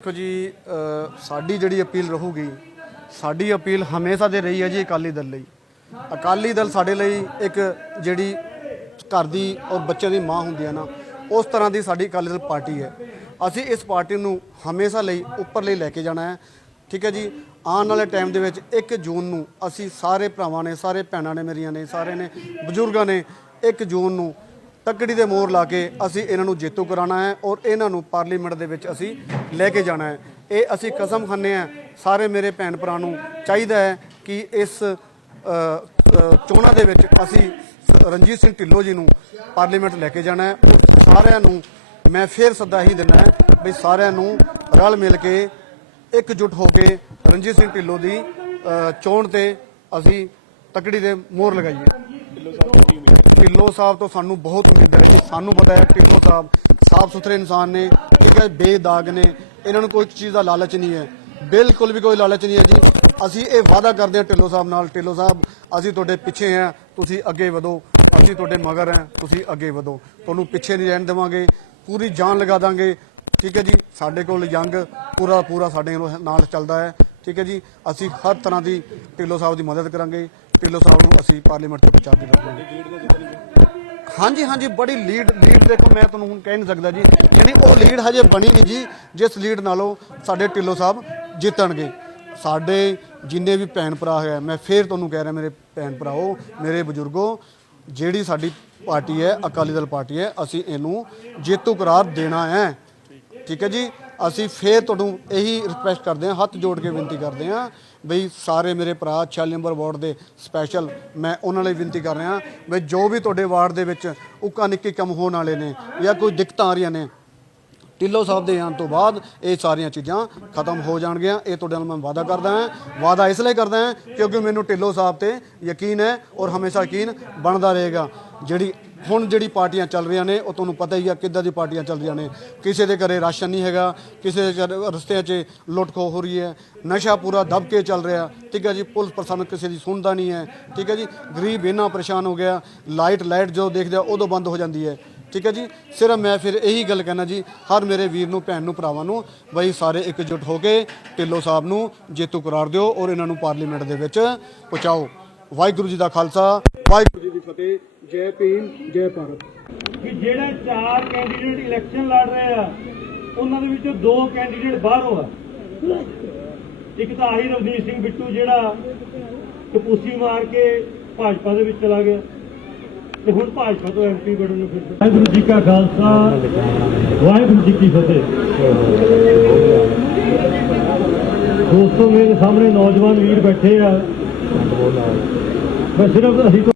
ਦੇਖੋ ਜੀ ਸਾਡੀ ਜਿਹੜੀ ਅਪੀਲ ਰਹੂਗੀ, ਸਾਡੀ ਅਪੀਲ ਹਮੇਸ਼ਾ ਦੇ ਰਹੀ ਹੈ ਜੀ ਅਕਾਲੀ ਦਲ ਲਈ। ਅਕਾਲੀ ਦਲ ਸਾਡੇ ਲਈ ਇੱਕ ਜਿਹੜੀ ਘਰ ਦੀ ਔਰ ਬੱਚਿਆਂ ਦੀ ਮਾਂ ਹੁੰਦੀ ਹੈ ਨਾ, ਉਸ ਤਰ੍ਹਾਂ ਦੀ ਸਾਡੀ ਅਕਾਲੀ ਦਲ ਪਾਰਟੀ ਹੈ। ਅਸੀਂ ਇਸ ਪਾਰਟੀ ਨੂੰ ਹਮੇਸ਼ਾ ਲਈ ਉੱਪਰ ਲਈ ਲੈ ਕੇ ਜਾਣਾ ਹੈ। ਠੀਕ ਹੈ ਜੀ, ਆਉਣ ਵਾਲੇ ਟਾਈਮ ਦੇ ਵਿੱਚ 1 ਜੂਨ ਨੂੰ ਅਸੀਂ ਸਾਰੇ ਭਰਾਵਾਂ ਨੇ, ਸਾਰੇ ਭੈਣਾਂ ਨੇ ਮੇਰੀਆਂ ਨੇ, ਸਾਰੇ ਨੇ, ਬਜ਼ੁਰਗਾਂ ਨੇ 1 ਜੂਨ ਨੂੰ ਤੱਕੜੀ ਦੇ ਮੋਹਰ ਲਾ ਕੇ ਅਸੀਂ ਇਹਨਾਂ ਨੂੰ ਜੇਤੂ ਕਰਾਉਣਾ ਹੈ ਔਰ ਇਹਨਾਂ ਨੂੰ ਪਾਰਲੀਮੈਂਟ ਦੇ ਵਿੱਚ ਅਸੀਂ ਲੈ ਕੇ ਜਾਣਾ ਹੈ। ਇਹ ਅਸੀਂ ਕਸਮ ਖਾਂਦੇ ਹਾਂ। ਸਾਰੇ ਮੇਰੇ ਭੈਣ ਭਰਾ ਨੂੰ ਚਾਹੀਦਾ ਹੈ ਕਿ ਇਸ ਚੋਣਾਂ ਦੇ ਵਿੱਚ ਅਸੀਂ ਰਣਜੀਤ ਸਿੰਘ ਢਿੱਲੋਂ ਜੀ ਨੂੰ ਪਾਰਲੀਮੈਂਟ ਲੈ ਕੇ ਜਾਣਾ ਹੈ। ਔਰ ਸਾਰਿਆਂ ਨੂੰ ਮੈਂ ਫੇਰ ਸੱਦਾ ਹੀ ਦਿੰਦਾ ਵੀ ਸਾਰਿਆਂ ਨੂੰ ਰਲ ਮਿਲ ਕੇ ਇਕਜੁੱਟ ਹੋ ਕੇ ਰਣਜੀਤ ਸਿੰਘ ਢਿੱਲੋਂ ਦੀ ਚੋਣ ਤੇ ਅਸੀਂ ਤਕੜੀ ਦੇ ਮੋਹਰ ਲਗਾਈਏ। ਢਿੱਲੋਂ ਸਾਹਿਬ ਤੋਂ ਸਾਨੂੰ ਬਹੁਤ ਉਮੀਦ ਹੈ ਜੀ। ਸਾਨੂੰ ਪਤਾ ਹੈ ਢਿੱਲੋਂ ਸਾਹਿਬ ਸਾਫ਼ ਸੁਥਰੇ ਇਨਸਾਨ ਨੇ, ਠੀਕ ਹੈ, ਬੇਦਾਗ ਨੇ। ਇਹਨਾਂ ਨੂੰ ਕੋਈ ਚੀਜ਼ ਦਾ ਲਾਲਚ ਨਹੀਂ ਹੈ। ਬਿਲਕੁਲ ਵੀ ਕੋਈ ਲਾਲਚ ਨਹੀਂ ਹੈ ਜੀ। ਅਸੀਂ ਇਹ ਵਾਅਦਾ ਕਰਦੇ ਹਾਂ ਢਿੱਲੋਂ ਸਾਹਿਬ ਨਾਲ, ਢਿੱਲੋਂ ਸਾਹਿਬ ਅਸੀਂ ਤੁਹਾਡੇ ਪਿੱਛੇ ਹਾਂ, ਤੁਸੀਂ ਅੱਗੇ ਵਧੋ। ਅਸੀਂ ਤੁਹਾਡੇ ਮਗਰ ਹਾਂ, ਤੁਸੀਂ ਅੱਗੇ ਵਧੋ। ਤੁਹਾਨੂੰ ਪਿੱਛੇ ਨਹੀਂ ਰਹਿਣ ਦੇਵਾਂਗੇ। ਪੂਰੀ ਜਾਨ ਲਗਾ ਦਾਂਗੇ। ਠੀਕ ਹੈ ਜੀ, ਸਾਡੇ ਕੋਲ ਯੰਗ ਪੂਰਾ ਪੂਰਾ ਸਾਡੇ ਨਾਲ ਚੱਲਦਾ ਹੈ। ਠੀਕ ਹੈ ਜੀ? ਅਸੀਂ ਹਰ ਤਰ੍ਹਾਂ ਦੀ ਢਿੱਲੋਂ ਸਾਹਿਬ ਦੀ ਮਦਦ ਕਰਾਂਗੇ। ਢਿੱਲੋਂ ਸਾਹਿਬ ਨੂੰ ਅਸੀਂ ਪਾਰਲੀਮੈਂਟ 'ਚ ਪਹੁੰਚਾ ਕੇ ਰੱਖਾਂਗੇ। ਹਾਂਜੀ ਹਾਂਜੀ, ਬੜੀ ਲੀਡ ਲੀਡ ਦੇਖੋ, ਮੈਂ ਤੁਹਾਨੂੰ ਹੁਣ ਕਹਿ ਨਹੀਂ ਸਕਦਾ ਜੀ। ਯਾਨੀ ਉਹ ਲੀਡ ਹਜੇ ਬਣੀ ਨਹੀਂ ਜੀ, ਜਿਸ ਲੀਡ ਨਾਲੋਂ ਸਾਡੇ ਢਿੱਲੋਂ ਸਾਹਿਬ ਜਿੱਤਣਗੇ। ਸਾਡੇ ਜਿੰਨੇ ਵੀ ਭੈਣ ਭਰਾ ਹੈ, ਮੈਂ ਫੇਰ ਤੁਹਾਨੂੰ ਕਹਿ ਰਿਹਾ, ਮੇਰੇ ਭੈਣ ਭਰਾਓ, ਮੇਰੇ ਬਜ਼ੁਰਗੋ, ਜਿਹੜੀ ਸਾਡੀ ਪਾਰਟੀ ਹੈ, ਅਕਾਲੀ ਦਲ ਪਾਰਟੀ ਹੈ, ਅਸੀਂ ਇਹਨੂੰ ਜੇਤੂ ਕਰਾਰ ਦੇਣਾ ਹੈ। ਠੀਕ ਹੈ ਜੀ? ਅਸੀਂ ਫੇਰ ਤੁਹਾਨੂੰ ਇਹੀ ਰਿਕੁਐਸਟ ਕਰਦੇ ਹਾਂ, ਹੱਥ ਜੋੜ ਕੇ ਬੇਨਤੀ ਕਰਦੇ ਹਾਂ ਬਈ ਸਾਰੇ ਮੇਰੇ ਭਰਾ 46 ਨੰਬਰ ਵਾਰਡ ਦੇ ਸਪੈਸ਼ਲ ਮੈਂ ਉਹਨਾਂ ਲਈ ਬੇਨਤੀ ਕਰ ਰਿਹਾ ਵੀ ਜੋ ਵੀ ਤੁਹਾਡੇ ਵਾਰਡ ਦੇ ਵਿੱਚ ਉੱਕਾ ਨਿੱਕੀ ਕੰਮ ਹੋਣ ਵਾਲੇ ਨੇ ਜਾਂ ਕੋਈ ਦਿੱਕਤਾਂ ਆ ਰਹੀਆਂ ਨੇ, ਢਿੱਲੋਂ ਸਾਹਿਬ ਦੇ ਆਉਣ ਤੋਂ ਬਾਅਦ ਇਹ ਸਾਰੀਆਂ ਚੀਜ਼ਾਂ ਖਤਮ ਹੋ ਜਾਣਗੀਆਂ, ਇਹ ਤੁਹਾਡੇ ਨਾਲ ਮੈਂ ਵਾਅਦਾ ਕਰਦਾ ਹਾਂ। ਵਾਅਦਾ ਇਸ ਲਈ ਕਰਦਾ ਹਾਂ ਕਿਉਂਕਿ ਮੈਨੂੰ ਢਿੱਲੋਂ ਸਾਹਿਬ ਤੇ ਯਕੀਨ ਹੈ ਔਰ ਹਮੇਸ਼ਾ ਯਕੀਨ ਬਣਦਾ ਰਹੇਗਾ। ਜਿਹੜੀ ਹੁਣ ਜਿਹੜੀ ਪਾਰਟੀਆਂ ਚੱਲ ਰਹੀਆਂ ਨੇ, ਉਹ ਤੁਹਾਨੂੰ ਪਤਾ ਹੀ ਆ ਕਿੱਦਾਂ ਦੀ ਪਾਰਟੀਆਂ ਚੱਲ ਰਹੀਆਂ ਨੇ। ਕਿਸੇ ਦੇ ਘਰੇ ਰਾਸ਼ਨ ਨਹੀਂ ਹੈਗਾ, ਕਿਸੇ ਦੇ ਘਰ ਰਸਤਿਆਂ 'ਚ ਲੁੱਟ ਖੋਹ ਹੋ ਰਹੀ ਹੈ, ਨਸ਼ਾ ਪੂਰਾ ਦਬ ਕੇ ਚੱਲ ਰਿਹਾ। ਠੀਕ ਹੈ ਜੀ, ਪੁਲਿਸ ਪ੍ਰਸ਼ਾਸਨ ਕਿਸੇ ਦੀ ਸੁਣਦਾ ਨਹੀਂ ਹੈ। ਠੀਕ ਹੈ ਜੀ, ਗਰੀਬ ਇੰਨਾ ਪਰੇਸ਼ਾਨ ਹੋ ਗਿਆ, ਲਾਈਟ ਲਾਈਟ ਜੋ ਦੇਖਦੇ ਆ, ਉਦੋਂ ਬੰਦ ਹੋ ਜਾਂਦੀ ਹੈ। ਠੀਕ ਹੈ ਜੀ, ਸਿਰਫ ਮੈਂ ਫਿਰ ਇਹੀ ਗੱਲ ਕਹਿਣਾ ਜੀ, ਹਰ ਮੇਰੇ ਵੀਰ ਨੂੰ, ਭੈਣ ਨੂੰ, ਭਰਾਵਾਂ ਨੂੰ, ਬਈ ਸਾਰੇ ਇਕਜੁੱਟ ਹੋ ਕੇ ਢਿੱਲੋਂ ਸਾਹਿਬ ਨੂੰ ਜੇਤੂ ਕਰਾਰ ਦਿਓ ਔਰ ਇਹਨਾਂ ਨੂੰ ਪਾਰਲੀਮੈਂਟ ਦੇ ਵਿੱਚ ਪਹੁੰਚਾਓ। ਵਾਹਿਗੁਰੂ ਜੀ ਦਾ ਖਾਲਸਾ। ਵਾਹਿਗੁਰੂ ਜੀ ਦੀ ਫਤਿਹ, ਜੈ ਭੀਮ, ਜੈ ਭਾਰਤ। ਕਿ ਜਿਹੜੇ ਚਾਰ ਕੈਂਡੀਡੇਟ ਇਲੈਕਸ਼ਨ ਲੜ ਰਹੇ ਆ, ਉਹਨਾਂ ਦੇ ਵਿੱਚੋਂ ਦੋ ਕੈਂਡੀਡੇਟ ਬਾਹਰੋਂ ਆ। ਇੱਕ ਤਾਂ ਆਹੀ ਰਵਨੀਤ ਸਿੰਘ ਬਿੱਟੂ ਜਿਹੜਾ ਟਪੂਸੀ ਮਾਰ ਕੇ ਭਾਜਪਾ ਦੇ ਵਿੱਚ ਚਲਾ ਗਿਆ ਤੇ ਹੁਣ ਭਾਜਪਾ ਤੋਂ ਐਮਪੀ ਬਣਨ ਨੂੰ ਫਿਰ ਵਾਹਿਗੁਰੂ ਜੀ ਕਾ ਖਾਲਸਾ, ਵਾਹਿਗੁਰੂ ਜੀ ਕੀ ਫਤਿਹ। ਦੋਸਤੋ, ਮੇਰੇ ਸਾਹਮਣੇ ਨੌਜਵਾਨ ਵੀਰ ਬੈਠੇ ਆ। ਮੈਂ ਸਿਰਫ ਅਸੀਂ